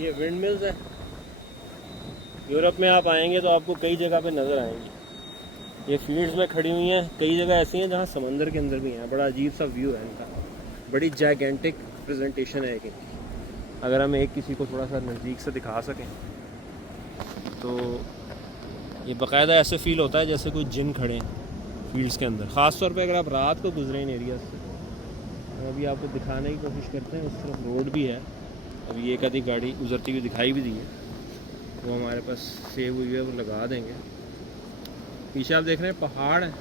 ये wind mills है। Europe में आप आएंगे तो आपको कई जगह पे नज़र आएंगी। ये फील्ड्स में खड़ी हुई हैं, कई जगह ऐसी हैं जहाँ समंदर के अंदर भी हैं। बड़ा अजीब सा व्यू है इनका, बड़ी जैगेंटिक प्रेजेंटेशन है इनकी। अगर हम एक किसी को थोड़ा सा नज़दीक से दिखा सकें तो ये बाकायदा ऐसे फील होता है जैसे कोई जिन खड़े हैं फील्ड्स के अंदर, ख़ास तौर पे अगर आप रात को गुजरें इन एरिया से। अभी आपको दिखाने की कोशिश करते हैं, उस तरफ रोड भी है। अभी एक आधी गाड़ी गुजरती हुई दिखाई भी दी है, वो हमारे पास सेव हुई है, वो लगा देंगे। पीछे आप देख रहे हैं पहाड़ हैं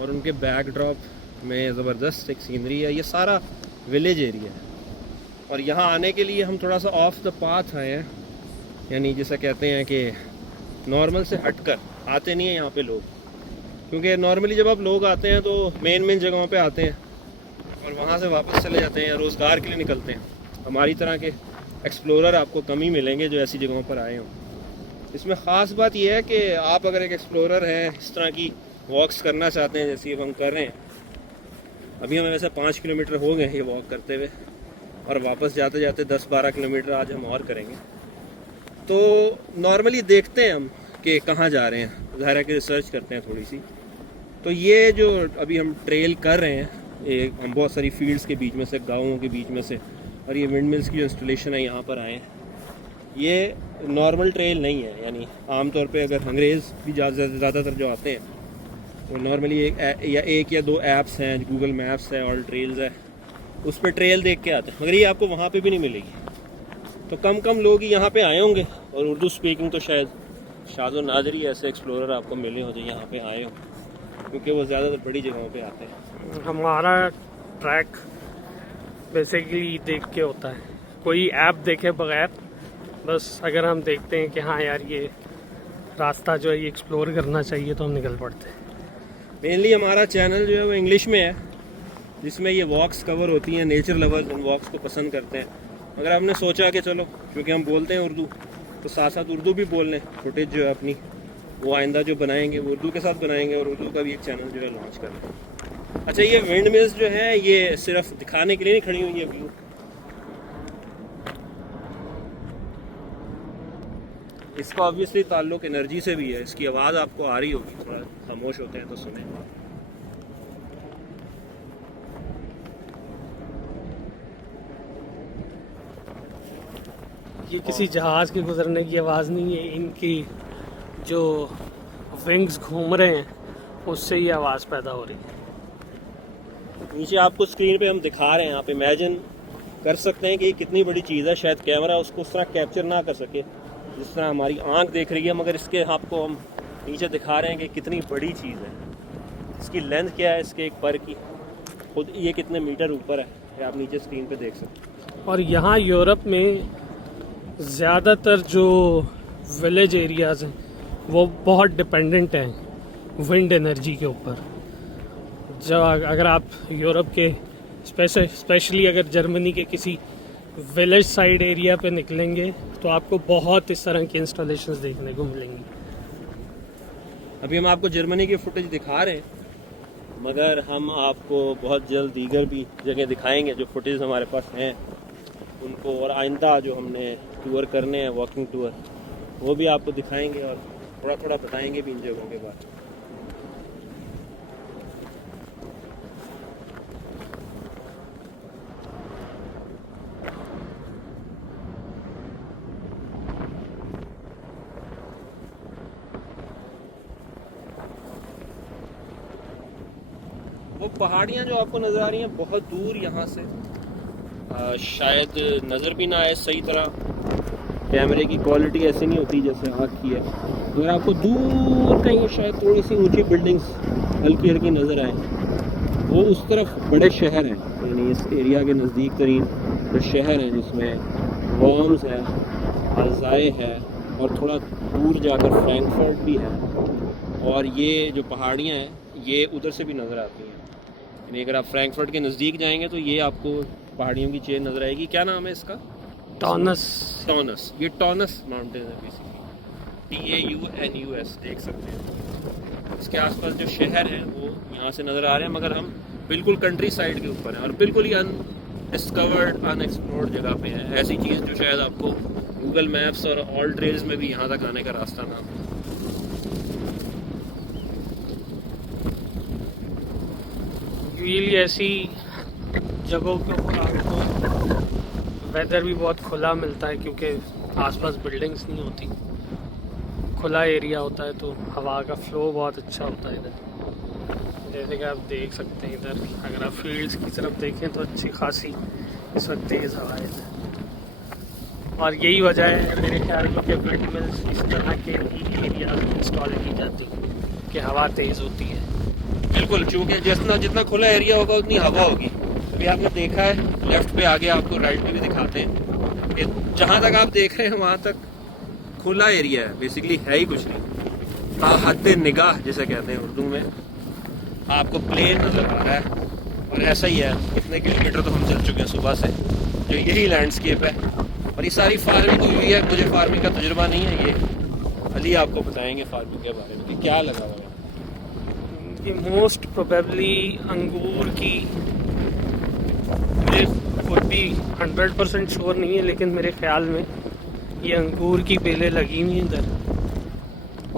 और उनके बैकड्रॉप में ज़बरदस्त एक सीनरी है। ये सारा विलेज एरिया है और यहाँ आने के लिए हम थोड़ा सा ऑफ द पाथ आए हैं, यानी जैसा कहते हैं कि नॉर्मल से हटकर आते नहीं हैं यहाँ पे लोग। क्योंकि नॉर्मली जब आप लोग आते हैं तो मेन जगहों पे आते हैं और वहाँ से वापस चले जाते हैं या रोज़गार के लिए निकलते हैं। हमारी तरह के एक्सप्लोरर आपको कम ही मिलेंगे जो ऐसी जगहों पर आए हों। इसमें ख़ास बात यह है कि आप अगर एक एक्सप्लोरर हैं, इस तरह की वॉक्स करना चाहते हैं जैसे हम कर रहे हैं। अभी हमें वैसे 5 किलोमीटर हो गए ये वॉक करते हुए और वापस जाते जाते 10-12 किलोमीटर आज हम और करेंगे। तो नॉर्मली देखते हैं हम कि कहाँ जा रहे हैं, ज़ाहिर है कि रिसर्च करते हैं थोड़ी सी। तो ये जो अभी हम ट्रेल कर रहे हैं, ये हम बहुत सारी फील्ड्स के बीच में से, गाँवों के बीच में से, और ये विंड मिल्स की जो इंस्टॉलेशन है यहाँ पर आए हैं। ये नॉर्मल ट्रेल नहीं है, यानी आमतौर पे अगर अंग्रेज़ भी ज़्यादातर जो आते हैं तो नॉर्मली एक या दो ऐप्स हैं, गूगल मैप्स है, ऑल ट्रेल्स है, उस पर ट्रेल देख के आते हैं, मगर ये आपको वहाँ पे भी नहीं मिलेगी। तो कम लोग ही यहाँ पे आए होंगे और उर्दू स्पीकिंग तो शायद शाज़ो नादरी ऐसे एक्सप्लोरर आपको मिले हो जो यहाँ पे आए हों, क्योंकि वो ज़्यादातर बड़ी जगहों पे आते हैं। हमारा ट्रैक बेसिकली देख के होता है, कोई ऐप देखे बगैर। बस अगर हम देखते हैं कि हाँ यार ये रास्ता जो है ये एक्सप्लोर करना चाहिए तो हम निकल पड़ते हैं। मेनली हमारा चैनल जो है वो इंग्लिश में है, जिसमें ये वॉक्स कवर होती हैं। नेचर लवर्स उन वॉक्स को पसंद करते हैं। मगर हमने सोचा कि चलो क्योंकि हम बोलते हैं उर्दू तो साथ साथ उर्दू भी बोल लें। फुटेज जो है अपनी वो आइंदा जो बनाएंगे वो उर्दू के साथ बनाएंगे और उर्दू का भी एक चैनल जो है लॉन्च कर लें। अच्छा, ये विंड मिल्स जो है ये सिर्फ दिखाने के लिए नहीं खड़ी हुई है व्यू, इसका ऑब्वियसली ताल्लुक एनर्जी से भी है। इसकी आवाज़ आपको आ रही होगी, थोड़ा खामोश होते हैं तो सुने। ये किसी जहाज़ के गुजरने की आवाज़ नहीं है, इनकी जो विंग्स घूम रहे हैं उससे ये आवाज़ पैदा हो रही है। नीचे आपको स्क्रीन पे हम दिखा रहे हैं, आप इमेजिन कर सकते हैं कि ये कितनी बड़ी चीज़ है। शायद कैमरा उसको उस तरह कैप्चर ना कर सके जिस तरह हमारी आंख देख रही है, मगर इसके आपको हम नीचे दिखा रहे हैं कि कितनी बड़ी चीज़ है। इसकी लेंथ क्या है इसके एक पर की, खुद ये कितने मीटर ऊपर है, ये आप नीचे स्क्रीन पे देख सकते हैं। और यहाँ यूरोप में ज़्यादातर जो विलेज एरियाज़ हैं वो बहुत डिपेंडेंट हैं विंड एनर्जी के ऊपर। जब अगर आप यूरोप के स्पेशली अगर जर्मनी के किसी विलेज साइड एरिया पे निकलेंगे तो आपको बहुत इस तरह की इंस्टॉलेशंस देखने को मिलेंगी। अभी हम आपको जर्मनी की फुटेज दिखा रहे हैं, मगर हम आपको बहुत जल्द दीगर भी जगह दिखाएंगे जो फुटेज हमारे पास हैं उनको, और आइंदा जो हमने टूर करने हैं, वॉकिंग टूर, वो भी आपको दिखाएंगे और थोड़ा थोड़ा बताएंगे भी इन जगहों के बारे में। वो पहाड़ियाँ जो आपको नज़र आ रही हैं बहुत दूर यहाँ से, शायद नज़र भी ना आए सही तरह, कैमरे की क्वालिटी ऐसी नहीं होती जैसे आँख की है। अगर आपको दूर कहीं शायद थोड़ी सी ऊंची बिल्डिंग्स हल्की नज़र आए, वो उस तरफ बड़े शहर हैं, यानी इस एरिया के नज़दीक तरीन जो शहर हैं जिसमें वर्म्स है, अल्ज़ाए है और थोड़ा दूर जाकर फ्रैंकफर्ट भी है। और ये जो पहाड़ियाँ हैं ये उधर से भी नज़र आती हैं। यानी अगर आप फ्रैंकफर्ट के नज़दीक जाएंगे तो ये आपको पहाड़ियों की चेन नज़र आएगी। क्या नाम है इसका? टॉनस। ये टॉनस माउंटेन है बेसिकली, TAUNUS, देख सकते हैं। इसके आसपास जो शहर हैं वो यहाँ से नज़र आ रहे हैं, मगर हम बिल्कुल कंट्री साइड के ऊपर हैं और बिल्कुल ही डिस्कवर्ड अनएक्सप्लोर्ड जगह पे है, ऐसी चीज़ जो शायद आपको गूगल मैप्स और ऑल ट्रेल्स में भी यहाँ तक आने का रास्ता ना हो। यूजुअली ऐसी जगहों के ऊपर आपको वेदर भी बहुत खुला मिलता है, क्योंकि आसपास बिल्डिंग्स नहीं होती, खुला एरिया होता है, तो हवा का फ्लो बहुत अच्छा होता है इधर। जैसे कि आप देख सकते हैं इधर, अगर आप फील्ड्स की तरफ देखें तो अच्छी खासी इस वक्त तेज़ हवा है इधर। और यही वजह है मेरे ख्याल में कि विंड मिल्स इस तरह के एरिया में इंस्टॉल की जाती है कि हवा तेज़ होती है। बिल्कुल, क्योंकि जितना जितना खुला एरिया होगा उतनी हवा होगी। अभी आपने देखा है लेफ्ट पे आगे आपको राइट पे भी दिखाते हैं कि जहाँ तक आप देख रहे हैं वहाँ तक खुला एरिया है, बेसिकली है ही कुछ नहीं। हद निगाह जिसे कहते हैं उर्दू में, आपको प्लेन नज़र आ रहा है। और ऐसा ही है, कितने किलोमीटर तो हम चल चुके हैं सुबह से, जो यही लैंडस्केप है। और ये सारी फार्मिंग हुई है, मुझे फार्मिंग का तजुर्बा नहीं है, ये अली आपको बताएंगे फार्मिंग के बारे में कि क्या लगा हुआ है। ये मोस्ट प्रोबेबली अंगूर की, मुझे खुद भी 100% श्योर नहीं है, लेकिन मेरे ख्याल में ये अंगूर की बेलें लगी हुई हैं इधर,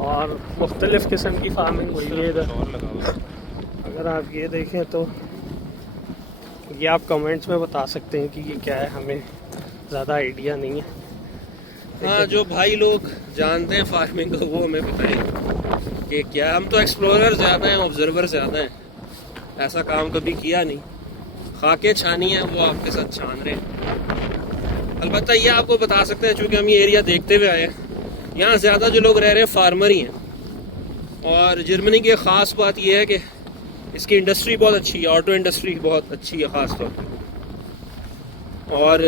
और मुख्तलिफ़ किस्म की फार्मिंग हुई है इधर। अगर आप ये देखें तो ये आप कमेंट्स में बता सकते हैं कि ये क्या है, हमें ज़्यादा आइडिया नहीं है। हाँ, जो भाई लोग जानते हैं फार्मिंग को वो हमें बताएं कि क्या। हम तो एक्सप्लोरर ज़्यादा हैं, ऑब्जर्वर ज़्यादा हैं, ऐसा काम कभी किया नहीं। खाके छानी है वो आपके साथ छान रहे हैं। अलबत्ता ये आपको बता सकते हैं, चूँकि हम ये एरिया देखते हुए आए हैं, यहाँ ज़्यादा जो लोग रह रहे हैं फार्मर ही हैं। और जर्मनी की एक ख़ास बात यह है कि इसकी इंडस्ट्री बहुत अच्छी है, ऑटो इंडस्ट्री बहुत अच्छी है ख़ास तौर पर। और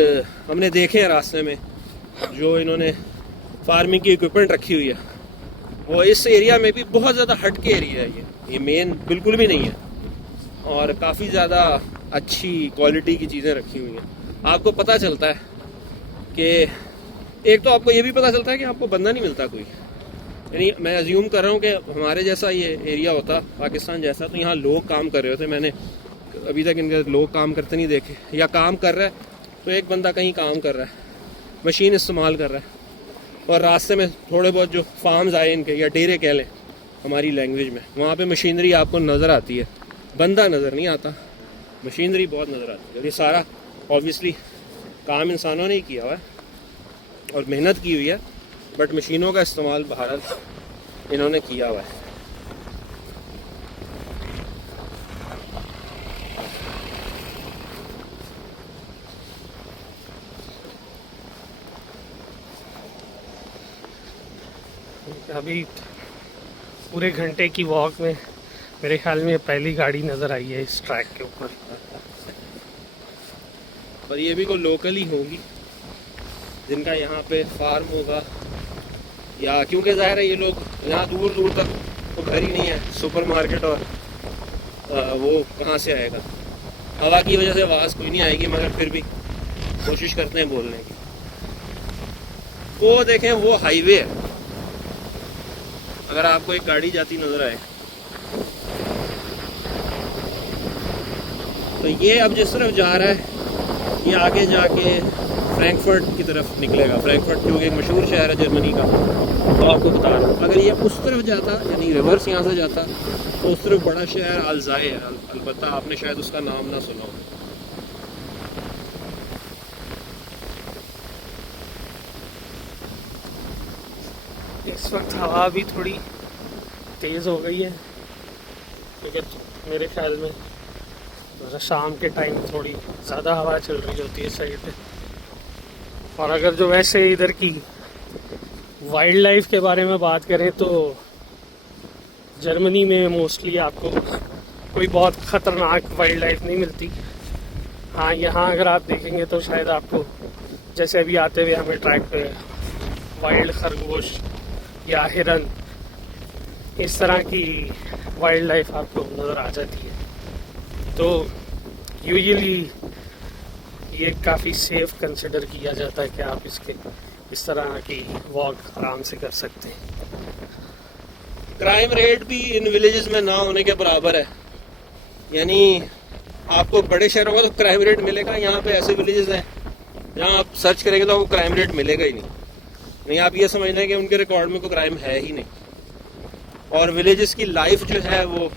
हमने देखे हैं रास्ते में जो इन्होंने फार्मिंग की इक्विपमेंट रखी हुई है, वो इस एरिया में भी बहुत ज़्यादा हट के एरिया है। ये मेन बिल्कुल भी नहीं है, और काफ़ी ज़्यादा अच्छी क्वालिटी की चीज़ें रखी हुई हैं। आपको पता चलता है कि एक तो आपको ये भी पता चलता है कि आपको बंदा नहीं मिलता कोई। यानी मैं अज्यूम कर रहा हूँ कि हमारे जैसा ये एरिया होता, पाकिस्तान जैसा, तो यहाँ लोग काम कर रहे होते। मैंने अभी तक इनके लोग काम करते नहीं देखे, या काम कर रहा है तो एक बंदा कहीं काम कर रहा है, मशीन इस्तेमाल कर रहा है, और रास्ते में थोड़े बहुत जो फार्म्स आए इनके, या डेरे कह लें हमारी लैंग्वेज में, वहाँ पे मशीनरी आपको नज़र आती है, बंदा नज़र नहीं आता, मशीनरी बहुत नज़र आती है। ये सारा ऑब्वियसली काम इंसानों ने ही किया हुआ है और मेहनत की हुई है, बट मशीनों का इस्तेमाल भारत इन्होंने किया हुआ है। अभी पूरे घंटे की वॉक में मेरे ख्याल में पहली गाड़ी नज़र आई है इस ट्रैक के ऊपर। पर ये भी कोई लोकल ही होगी जिनका यहाँ पे फार्म होगा, या क्योंकि ज़ाहिर है ये लोग यहाँ दूर दूर तक तो घर ही नहीं है, सुपरमार्केट और वो कहाँ से आएगा। हवा की वजह से आवाज़ कोई नहीं आएगी, मगर फिर भी कोशिश करते हैं बोलने की। वो देखें, वो हाईवे है। अगर आपको एक गाड़ी जाती नज़र आए तो ये अब जिस तरफ जा रहा है, ये आगे जाके फ्रैंकफर्ट की तरफ निकलेगा। फ्रैंकफर्ट जो एक मशहूर शहर है जर्मनी का, तो आपको बता रहा हूँ। अगर ये उस तरफ जाता, यानी रिवर्स यहाँ से जाता, तो उस तरफ बड़ा शहर अल्ज़ाए है। अलबत्ता आपने शायद उसका नाम ना सुना हो। इस वक्त हवा भी थोड़ी तेज़ हो गई है, क्योंकि मेरे ख्याल में शाम के टाइम थोड़ी ज़्यादा हवा चल रही होती है साइड पे। और अगर जो वैसे इधर की वाइल्ड लाइफ के बारे में बात करें तो जर्मनी में मोस्टली आपको कोई बहुत ख़तरनाक वाइल्ड लाइफ नहीं मिलती। हाँ, यहाँ अगर आप देखेंगे तो शायद आपको, जैसे अभी आते हुए हमें ट्रैक पे वाइल्ड खरगोश या हिरन, इस तरह की वाइल्ड लाइफ आपको नज़र आ जाती है। तो यूजुअली ये काफ़ी सेफ कंसिडर किया जाता है कि आप इस तरह की वॉक आराम से कर सकते हैं। क्राइम रेट भी इन विलेजेस में ना होने के बराबर है। यानी आपको बड़े शहरों का तो क्राइम रेट मिलेगा, यहाँ पे ऐसे विलेजेस हैं जहाँ आप सर्च करेंगे तो आपको क्राइम रेट मिलेगा ही नहीं आप ये समझना है कि उनके रिकॉर्ड में कोई क्राइम है ही नहीं। और विलेजेस की लाइफ जो है वो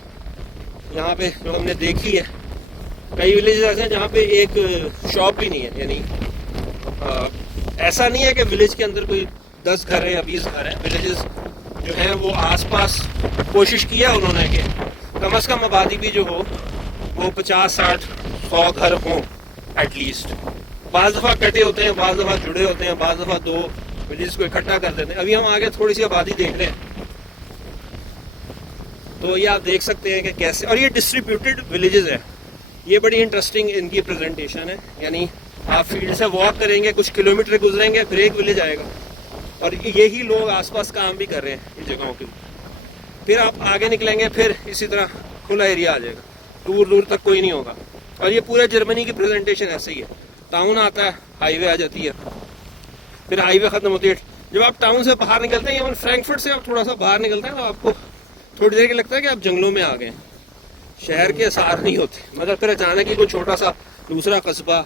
यहाँ पे जो हमने देखी है, कई विलेजेस ऐसे हैं जहाँ पे एक शॉप भी नहीं है, यानी ऐसा नहीं है कि विलेज के अंदर कोई 10 घर है या 20 घर है। विलेजेस जो है वो आसपास कोशिश की है उन्होंने कि कम से कम आबादी भी जो हो वो 50, 60, 100 घर हों एटलीस्ट। बाज़ दफ़ा कटे होते हैं, बाज़ दफ़ा जुड़े होते हैं, बाज़ दफ़ा 2 विलेज को इकट्ठा कर देते हैं। अभी हम आगे थोड़ी सी आबादी देख रहे हैं तो ये आप देख सकते हैं कि कैसे, और ये डिस्ट्रीब्यूटेड विलेजेस है। ये बड़ी इंटरेस्टिंग इनकी प्रेजेंटेशन है, यानी आप फील्ड से वॉक करेंगे, कुछ किलोमीटर गुजरेंगे, फिर एक विलेज आएगा और यही लोग आसपास काम भी कर रहे हैं इन जगहों के। फिर आप आगे निकलेंगे, फिर इसी तरह खुला एरिया आ जाएगा, दूर दूर तक कोई नहीं होगा। और ये पूरे जर्मनी की प्रेजेंटेशन ऐसे ही है। टाउन आता है, हाईवे आ जाती है, फिर हाईवे ख़त्म होती है। जब आप टाउन से बाहर निकलते हैं, या फ्रैंकफर्ट से आप थोड़ा सा बाहर निकलते हैं तो आपको थोड़ी देर के लगता है कि आप जंगलों में आ गए, शहर के असर नहीं होते। मगर फिर अचानक ही कोई छोटा सा दूसरा कस्बा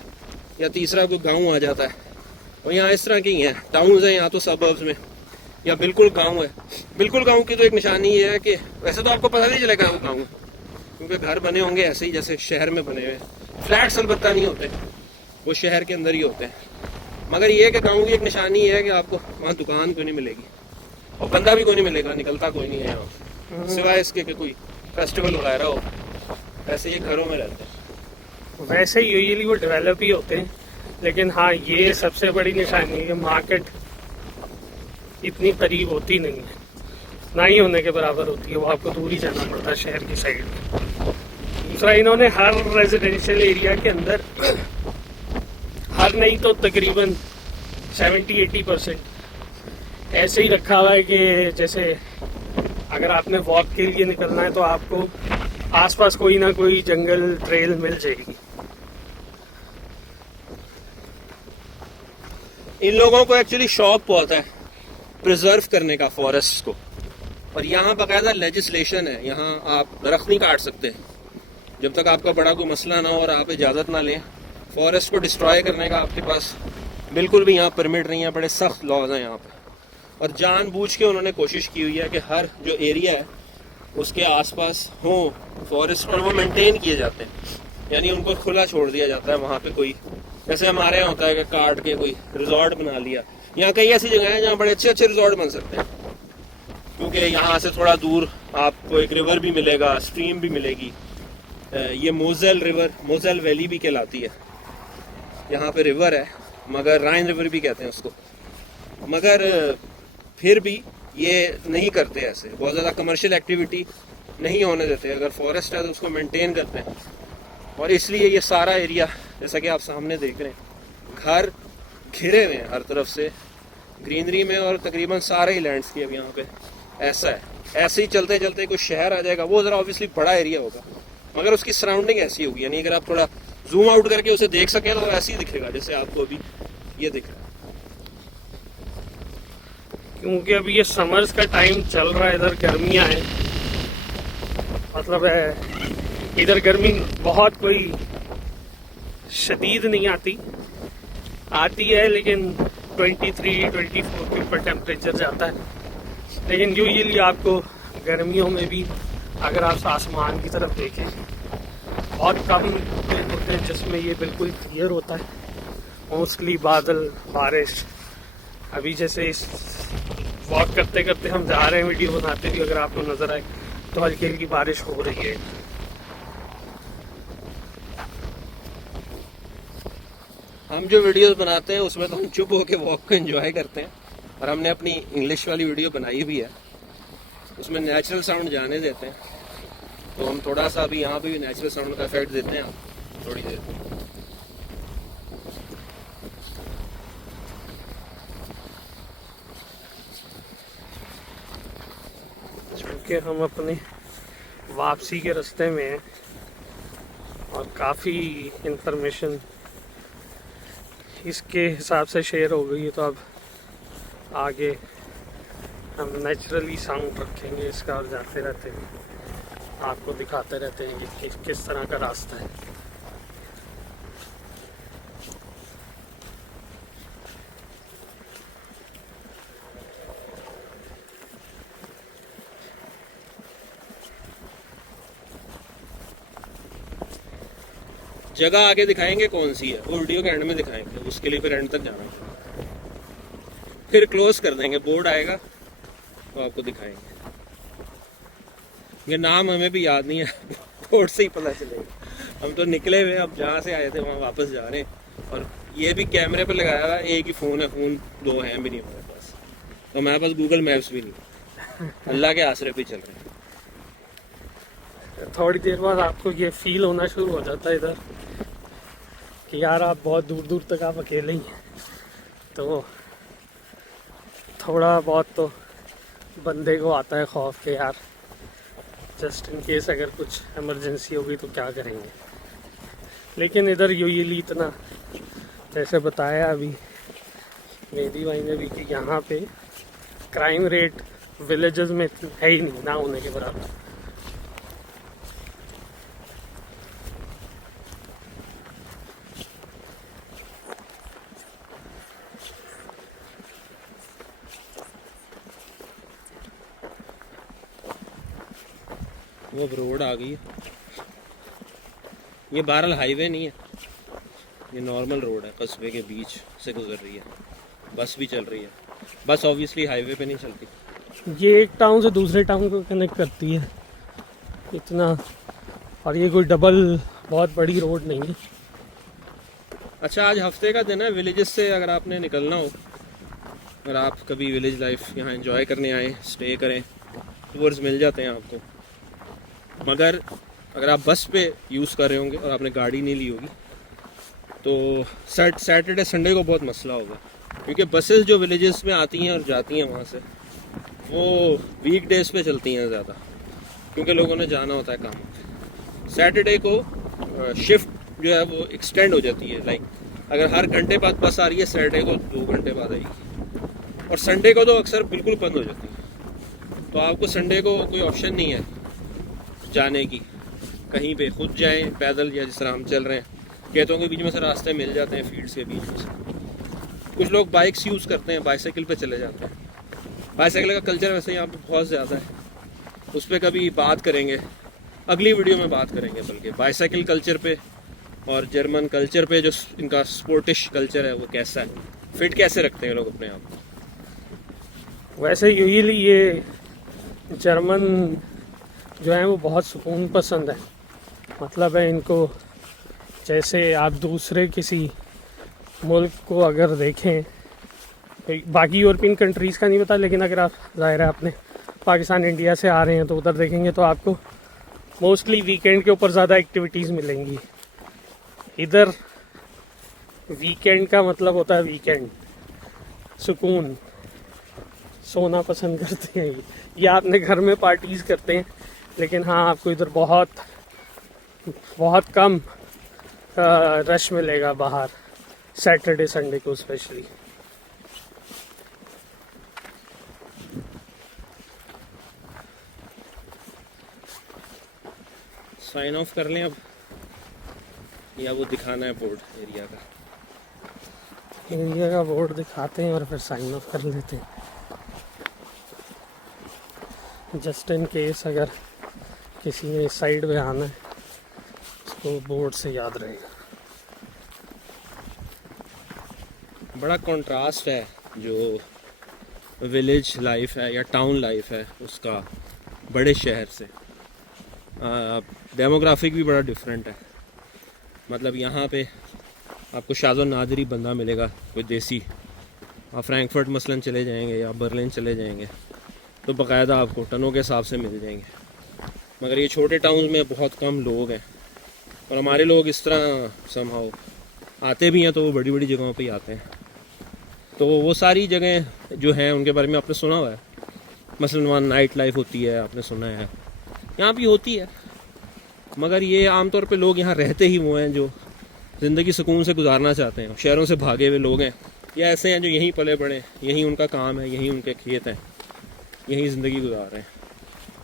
या तीसरा कोई गांव आ जाता है। और यहाँ इस तरह की हैं, टाउन्स हैं यहाँ तो सबर्ब्स में, या बिल्कुल गांव है। बिल्कुल गांव की तो एक निशानी ये है कि वैसे तो आपको पता नहीं चलेगा वो गांव, क्योंकि घर बने होंगे ऐसे ही जैसे शहर में बने हुए। फ्लैट्स अलबत्ता नहीं होते, वो शहर के अंदर ही होते हैं। मगर ये है कि गाँव की एक निशानी ये है कि आपको वहाँ दुकान कोई नहीं मिलेगी और बंदा भी कोई नहीं मिलेगा, निकलता कोई नहीं है यहाँ, सिवाय इसके कि कोई फेस्टिवल वगैरह हो। ऐसे ये घरों में रहते हैं। वैसे यूजुअली वो डेवलप ही होते हैं, लेकिन हाँ ये सबसे बड़ी निशानी है कि मार्केट इतनी करीब होती नहीं है, ना ही होने के बराबर होती है, वो आपको दूर ही जाना पड़ता है शहर की साइड में। दूसरा, इन्होंने हर रेजिडेंशियल एरिया के अंदर, हर नहीं तो तकरीबन 70-80% ऐसे ही रखा हुआ है कि जैसे अगर आपने वॉक के लिए निकलना है तो आपको आसपास कोई ना कोई जंगल ट्रेल मिल जाएगी। इन लोगों को एक्चुअली शौक बहुत है प्रिजर्व करने का फॉरेस्ट को, और यहाँ बाकायदा लेजिस्लेशन है, यहाँ आप दरख्त नहीं काट सकते जब तक आपका बड़ा कोई मसला ना हो और आप इजाज़त ना लें। फॉरेस्ट को डिस्ट्रॉय करने का आपके पास बिल्कुल भी यहाँ परमिट नहीं है, बड़े सख्त लॉज हैं यहाँ पर। और जानबूझ के उन्होंने कोशिश की हुई है कि हर जो एरिया है उसके आसपास हो फॉरेस्ट, और वो मेंटेन किए जाते हैं, यानी उनको खुला छोड़ दिया जाता है। वहाँ पे कोई, जैसे हमारे यहाँ होता है कि काट के कोई रिजॉर्ट बना लिया, यहाँ कई ऐसी जगह हैं जहाँ बड़े अच्छे अच्छे रिजॉर्ट बन सकते हैं, क्योंकि यहाँ से थोड़ा दूर आपको एक रिवर भी मिलेगा, स्ट्रीम भी मिलेगी। ये मोजेल रिवर, मोजेल वैली भी कहलाती है, यहाँ पे रिवर है, मगर राइन रिवर भी कहते हैं उसको। मगर फिर भी ये नहीं करते ऐसे, बहुत ज़्यादा कमर्शियल एक्टिविटी नहीं होने देते। अगर फॉरेस्ट है तो उसको मेंटेन करते हैं, और इसलिए ये सारा एरिया जैसा कि आप सामने देख रहे हैं, घर घिरे हुए हैं हर तरफ से ग्रीनरी में, और तकरीबन सारे ही लैंडस्केप यहाँ पे ऐसा है। ऐसे ही चलते चलते कोई शहर आ जाएगा, वो ज़रा ऑब्वियसली बड़ा एरिया होगा, मगर उसकी सराउंडिंग ऐसी होगी, यानी अगर आप थोड़ा जूम आउट करके उसे देख सकें तो ऐसे ही दिखेगा जैसे आपको अभी ये दिख रहा है। क्योंकि अभी ये समर्स का टाइम चल रहा है, इधर गर्मियाँ हैं, मतलब है इधर गर्मी बहुत कोई शदीद नहीं आती है, लेकिन 23-24 के ऊपर टेम्परेचर जाता है। लेकिन यूजुअली आपको गर्मियों में भी अगर आप आसमान की तरफ देखें, बहुत कम दिन होते हैं जिसमें ये बिल्कुल क्लियर होता है, मोस्टली बादल, बारिश। अभी जैसे इस वॉक करते करते हम जा रहे हैं, वीडियो बनाते भी, अगर आपको नज़र आए तो हल्की हल्की बारिश हो रही है। हम जो वीडियोस बनाते हैं उसमें तो हम चुप होकर वॉक को एंजॉय करते हैं, और हमने अपनी इंग्लिश वाली वीडियो बनाई भी है, उसमें नेचुरल साउंड जाने देते हैं। तो हम थोड़ा सा अभी यहाँ पे भी नेचुरल साउंड का इफेक्ट देते हैं थोड़ी देर। चूँकि हम अपने वापसी के रास्ते में हैं और काफ़ी इंफॉर्मेशन इसके हिसाब से शेयर हो गई है, तो अब आगे हम नेचुरली साउंड रखेंगे इसका, और जाते रहते हैं आपको दिखाते रहते हैं कि किस तरह का रास्ता है। जगह आगे दिखाएंगे कौन सी है, वो वीडियो के एंड में दिखाएंगे, उसके लिए फिर एंड तक जाना है। फिर क्लोज कर देंगे, बोर्ड आएगा तो आपको दिखाएंगे। ये नाम हमें भी याद नहीं है, बोर्ड से ही पता चलेगा। हम तो निकले हुए, अब जहाँ से आए थे वहाँ वापस जा रहे हैं। और ये भी कैमरे पे लगाया हुआ, एक ही फ़ोन है, फ़ोन 2 हैं भी नहीं हमारे पास, तो हमारे पास गूगल मैप्स भी नहीं, अल्लाह के आसरे पे चल रहे हैं। थोड़ी देर बाद आपको ये फील होना शुरू हो जाता है इधर कि यार आप बहुत दूर दूर तक आप अकेले ही हैं, तो थोड़ा बहुत तो बंदे को आता है खौफ के यार जस्ट इन केस अगर कुछ इमरजेंसी होगी तो क्या करेंगे। लेकिन इधर यूजुअली इतना जैसे बताया अभी मेहदी भाई ने भी कि यहाँ पे क्राइम रेट विलेजेस में है ही नहीं, ना होने के बराबर। वो रोड आ गई है, ये बहरहाल हाईवे नहीं है, ये नॉर्मल रोड है, कस्बे के बीच से गुजर रही है, बस भी चल रही है। बस ऑब्वियसली हाईवे पे नहीं चलती। ये एक टाउन से दूसरे टाउन को कनेक्ट करती है इतना, और ये कोई डबल बहुत बड़ी रोड नहीं है। अच्छा, आज हफ्ते का दिन है, विलेजेस से अगर आपने निकलना हो, अगर आप कभी विलेज लाइफ यहाँ एंजॉय करने आए, स्टे करें, टूर्स मिल जाते हैं आपको। मगर अगर आप बस पे यूज़ कर रहे होंगे और आपने गाड़ी नहीं ली होगी तो सैटरडे संडे को बहुत मसला होगा, क्योंकि बसेस जो विलेजेस में आती हैं और जाती हैं वहाँ से, वो वीक डेज पे चलती हैं ज़्यादा, क्योंकि लोगों ने जाना होता है काम। सैटरडे को शिफ्ट जो है वो एक्सटेंड हो जाती है, लाइक अगर हर घंटे बाद बस आ रही है, सैटरडे को 2 घंटे बाद आएगी, और संडे को तो अक्सर बिल्कुल बंद हो जाती है। तो आपको संडे को कोई ऑप्शन नहीं है जाने की, कहीं पे खुद जाएं पैदल, या जिस तरह हम चल रहे हैं, खेतों के बीच में से रास्ते मिल जाते हैं, फील्ड्स के बीच में से। कुछ लोग बाइक्स यूज़ करते हैं, बाइसाइकिल पे चले जाते हैं। बाइसाइकिल का कल्चर वैसे यहाँ पे बहुत ज़्यादा है, उस पर कभी बात करेंगे, अगली वीडियो में बात करेंगे, बल्कि बाइसाइकिल कल्चर पे और जर्मन कल्चर पे, जो इनका स्पोर्टिश कल्चर है वो कैसा है, फिट कैसे रखते हैं लोग अपने आप को। वैसे यूजुअली ये जर्मन जो है वो बहुत सुकून पसंद है, मतलब है इनको, जैसे आप दूसरे किसी मुल्क को अगर देखें, बाकी यूरोपियन कंट्रीज़ का नहीं पता, लेकिन अगर आप ज़ाहिर है अपने पाकिस्तान इंडिया से आ रहे हैं तो उधर देखेंगे तो आपको मोस्टली वीकेंड के ऊपर ज़्यादा एक्टिविटीज़ मिलेंगी। इधर वीकेंड का मतलब होता है वीकेंड, सुकून, सोना पसंद करते हैं, या अपने घर में पार्टीज़ करते हैं। लेकिन हाँ, आपको इधर बहुत बहुत कम रश मिलेगा बाहर, सैटरडे संडे को स्पेशली। साइन ऑफ कर लें अब, या वो दिखाना है बोर्ड एरिया का? एरिया का बोर्ड दिखाते हैं और फिर साइन ऑफ कर लेते हैं, जस्ट इन केस अगर किसी ने इस साइड पे आना है उसको बोर्ड से याद रहेगा। बड़ा कंट्रास्ट है जो विलेज लाइफ है या टाउन लाइफ है उसका बड़े शहर से। डेमोग्राफिक भी बड़ा डिफरेंट है, मतलब यहाँ पे आपको शाज़ो नादरी बंदा मिलेगा, कोई देसी। आप फ्रैंकफर्ट मसलन चले जाएंगे या बर्लिन चले जाएंगे तो बाकायदा आपको टनों के हिसाब से मिल जाएंगे। मगर ये छोटे टाउन में बहुत कम लोग हैं, और हमारे लोग इस तरह समहाउ आते भी हैं तो वो बड़ी बड़ी जगहों पे ही आते हैं। तो वो सारी जगह जो हैं उनके बारे में आपने सुना हुआ है, मसलन वहाँ नाइट लाइफ होती है, आपने सुना है, यहाँ भी होती है। मगर ये आमतौर पे लोग यहाँ रहते ही वो हैं जो ज़िंदगी सुकून से गुजारना चाहते हैं। शहरों से भागे हुए लोग हैं या ऐसे हैं जो यहीं पले बड़े, यहीं उनका काम है, यहीं उनके खेत हैं, यहीं ज़िंदगी गुजार रहे हैं।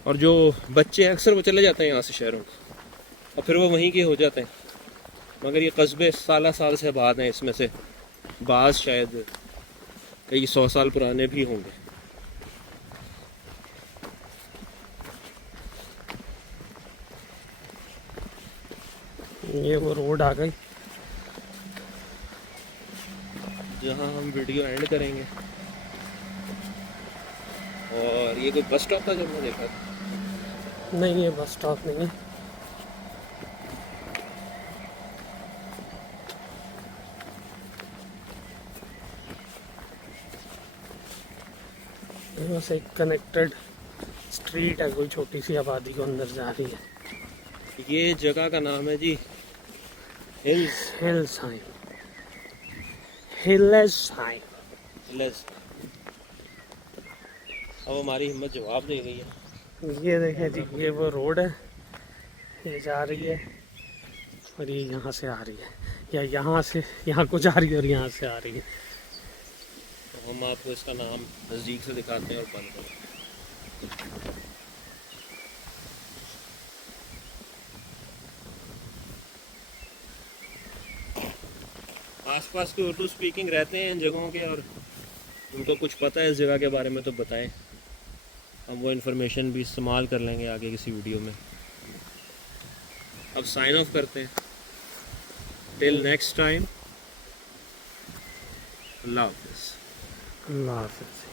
और जो बच्चे हैं अक्सर वो चले जाते हैं यहाँ से शहरों में, और फिर वो वहीं के हो जाते हैं। मगर ये कस्बे साल से आबाद हैं, इसमें से बाज़ शायद कई 100 साल पुराने भी होंगे। ये वो रोड आ गई जहाँ हम वीडियो एंड करेंगे। और ये कोई बस स्टॉप था जब मैं देखा था। नहीं, ये बस स्टॉप नहीं है। ये बस एक कनेक्टेड स्ट्रीट है, कोई छोटी सी आबादी को अंदर जा रही है। ये जगह का नाम है जी हिल्स। हिलसाइम, हिलेसाइम। हिल्स। अब हमारी हिम्मत जवाब दे गई है। ये देखें जी, ये वो रोड है, ये जा रही है और ये यहाँ से आ रही है, या यहाँ से यहाँ को जा रही है और यहाँ से आ रही है। तो हम आपको इसका नाम नज़दीक से दिखाते हैं और बंद करते हैं। आसपास के उर्दू स्पीकिंग रहते हैं इन जगहों के, और उनको कुछ पता है इस जगह के बारे में तो बताएं। हम वो इन्फॉर्मेशन भी इस्तेमाल कर लेंगे आगे किसी वीडियो में। अब साइन ऑफ करते हैं। टिल नेक्स्ट टाइम, अल्लाह हाफिज़। अल्लाह हाफ़िज़।